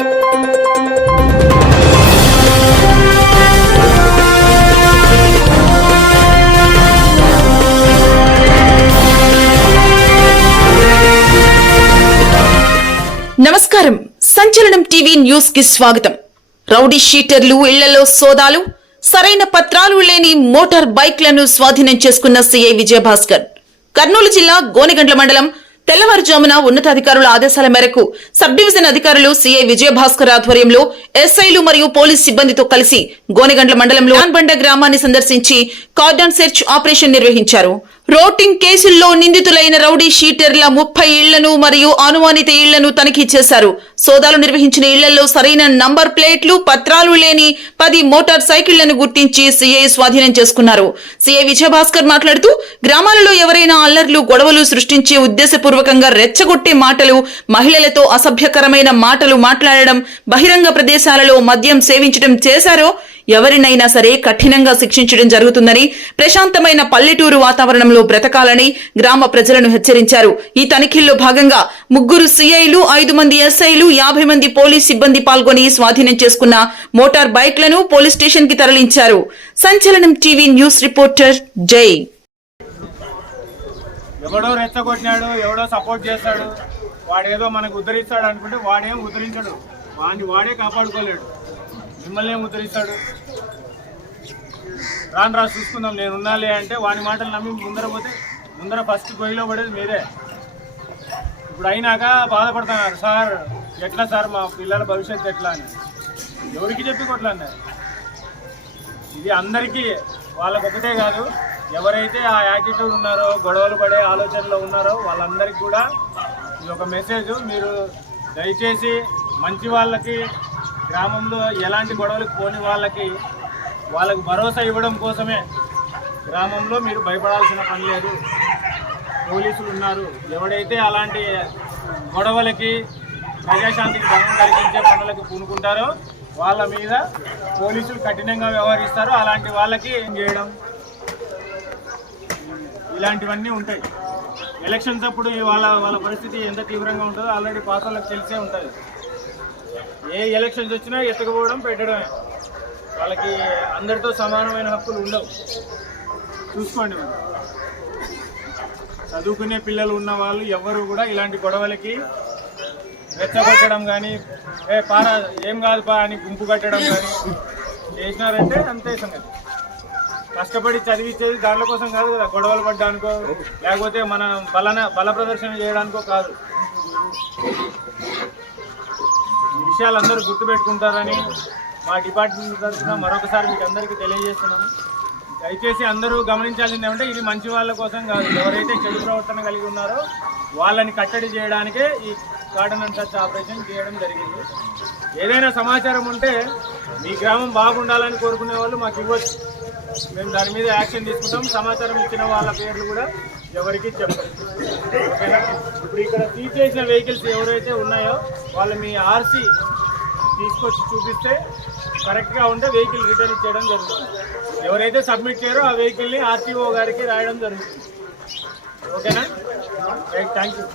నమస్కారం. సంచలనం టీవీ న్యూస్కి స్వాగతం. రౌడీ షీటర్లు ఇళ్ళలో సోదాలు సరైన పత్రాలు లేని మోటార్ బైక్లను స్వాధీనం చేసుకున్న సీఐ విజయభాస్కర్. కర్నూలు జిల్లా గోనెగండ్ల మండలం తెల్లవారుజామున ఉన్నతాధికారుల ఆదేశాల మేరకు సబ్ డివిజన్ అధికారులు సీఐ విజయభాస్కర్ ఆధ్వర్యంలో ఎస్ఐలు మరియు పోలీస్ సిబ్బందితో కలిసి గోనెగండ్ల మండలంలో బండ గ్రామాన్ని సందర్శించి కార్డన్ సెర్చ్ ఆపరేషన్ నిర్వహించారు. రోటింగ్ కేసుల్లో నిందితులైన రౌడీ షీటర్ల ముప్పై ఇళ్ళను మరియు అనుమానిత ఇళ్ళను తనిఖీ చేశారు. సోదాలు నిర్వహించిన ఇళ్ళలో సరైన నంబర్ ప్లేట్లు పత్రాలు లేని పది మోటార్ సైకిళ్ళను గుర్తించి సీఐ స్వాధీనం చేసుకున్నారు. సీఐ విజయభాస్కర్ మాట్లాడుతూ గ్రామాలలో ఎవరైనా అల్లర్లు గొడవలు సృష్టించి ఉద్దేశపూర్వకంగా రెచ్చగొట్టే మాటలు మహిళలతో అసభ్యకరమైన మాటలు మాట్లాడడం బహిరంగ ప్రదేశాలలో మద్యం సేవించడం చేశారో ఎవరినైనా సరే కఠినంగా శిక్షించడం జరుగుతుందని ప్రశాంతమైన పల్లెటూరు వాతావరణంలో బ్రతకాలని గ్రామ ప్రజలను హెచ్చరించారు. ఈ తనిఖీల్లో భాగంగా ముగ్గురు సీఐలు ఐదు మంది ఎస్ఐలు యాభై మంది పోలీస్ సిబ్బంది పాల్గొని స్వాధీనం చేసుకున్న మోటార్ బైక్లను పోలీస్ స్టేషన్కి తరలించారు. సంచలనం టీవీ న్యూస్ రిపోర్టర్ జై. ఎవడో రెచ్చగొట్టినాడు ఎవడో సపోర్ట్ చేస్తాడు వాడేదో మనకు ఉద్ధరిస్తాడు అనుకుంటే వాడేం ఉద్ధరించడు. వాడిని వాడే కాపాడుకోలేడు. మిమ్మల్ని ముద్రిస్తాడు రాను రా చూసుకుందాం నేను ఉన్నాలే అంటే వాని మాటలు నమ్మి ముందర పోతే ముందర ఫస్ట్ గొయ్యిలో పడేది మీరే. ఇప్పుడు అయినాక బాధపడుతున్నారు సార్ ఎట్లా సార్ మా పిల్లల భవిష్యత్తు ఎట్లా అని. ఎవరికి చెప్పి కొట్లన్నారు ఇది అందరికీ వాళ్ళకు ఒకటే కాదు ఎవరైతే ఆ యాటిట్యూడ్ ఉన్నారో గొడవలు పడే ఆలోచనలో ఉన్నారో వాళ్ళందరికీ కూడా ఇది ఒక మెసేజ్ మీరు దయచేసి మంచి వాళ్ళకి గ్రామంలో ఎలాంటి గొడవలకు పోని వాళ్ళకి వాళ్ళకు భరోసా ఇవ్వడం కోసమే గ్రామంలో మీరు భయపడాల్సిన పని లేదు. పోలీసులు ఉన్నారు. ఎవడైతే అలాంటి గొడవలకి ప్రజాశాంతికి భంగం కలిగించే పనులకు పూనుకుంటారో వాళ్ళ మీద పోలీసులు కఠినంగా వ్యవహరిస్తారు. అలాంటి వాళ్ళకి ఏం చేయడం? ఇలాంటివన్నీ ఉంటాయి. ఎలక్షన్స్ అప్పుడు వాళ్ళ వాళ్ళ పరిస్థితి ఎంత తీవ్రంగా ఉంటుందో ఆల్రెడీ పాత వాళ్ళకి తెలిసే ఉంటుంది. ఏ ఎలక్షన్స్ వచ్చినా ఎత్తకపోవడం పెట్టడమే. వాళ్ళకి అందరితో సమానమైన హక్కులు ఉండవు. చూసుకోండి మరి. చదువుకునే పిల్లలు ఉన్న వాళ్ళు ఎవరు కూడా ఇలాంటి గొడవలకి రెచ్చగొట్టడం కానీ ఏ పారా ఏం కాదు పా అని గుంపు కట్టడం కానీ చేసినారంటే అంతే సంగతి. కష్టపడి చదివించేది దాంట్లో కోసం కాదు కదా గొడవలు పడ్డానికో లేకపోతే మన బలన బల ప్రదర్శన చేయడానికో కాదు. విషయాలు అందరూ గుర్తుపెట్టుకుంటారని మా డిపార్ట్మెంట్ తరఫున మరొకసారి మీకు అందరికీ తెలియజేస్తున్నాము. దయచేసి అందరూ గమనించాల్సింది ఏమంటే ఇది మంచి వాళ్ళ కోసం కాదు. ఎవరైతే చెడు ప్రవర్తన కలిగి ఉన్నారో వాళ్ళని కట్టడి చేయడానికే ఈ గార్డెన్ అండ్ టచ్ ఆపరేషన్ చేయడం జరిగింది. ఏదైనా సమాచారం ఉంటే మీ గ్రామం బాగుండాలని కోరుకునే వాళ్ళు మాకు ఇవ్వచ్చు. మేము దాని మీద యాక్షన్ తీసుకుంటాం. సమాచారం ఇచ్చిన వాళ్ళ పేర్లు కూడా ఎవరికి చెప్పరు. ఓకేనా? ఇప్పుడు ఇక్కడ సీజ్ చేసిన వెహికల్స్ ఎవరైతే ఉన్నాయో వాళ్ళు మీ ఆర్సీ తీసుకొచ్చి చూపిస్తే కరెక్ట్గా ఉంటే వెహికల్ రిటర్న్ ఇచ్చేయడం జరుగుతుంది. ఎవరైతే సబ్మిట్ చేయరో ఆ వెహికల్ని ఆర్టీఓ గారికి రాయడం జరుగుతుంది. ఓకేనా? Right thank you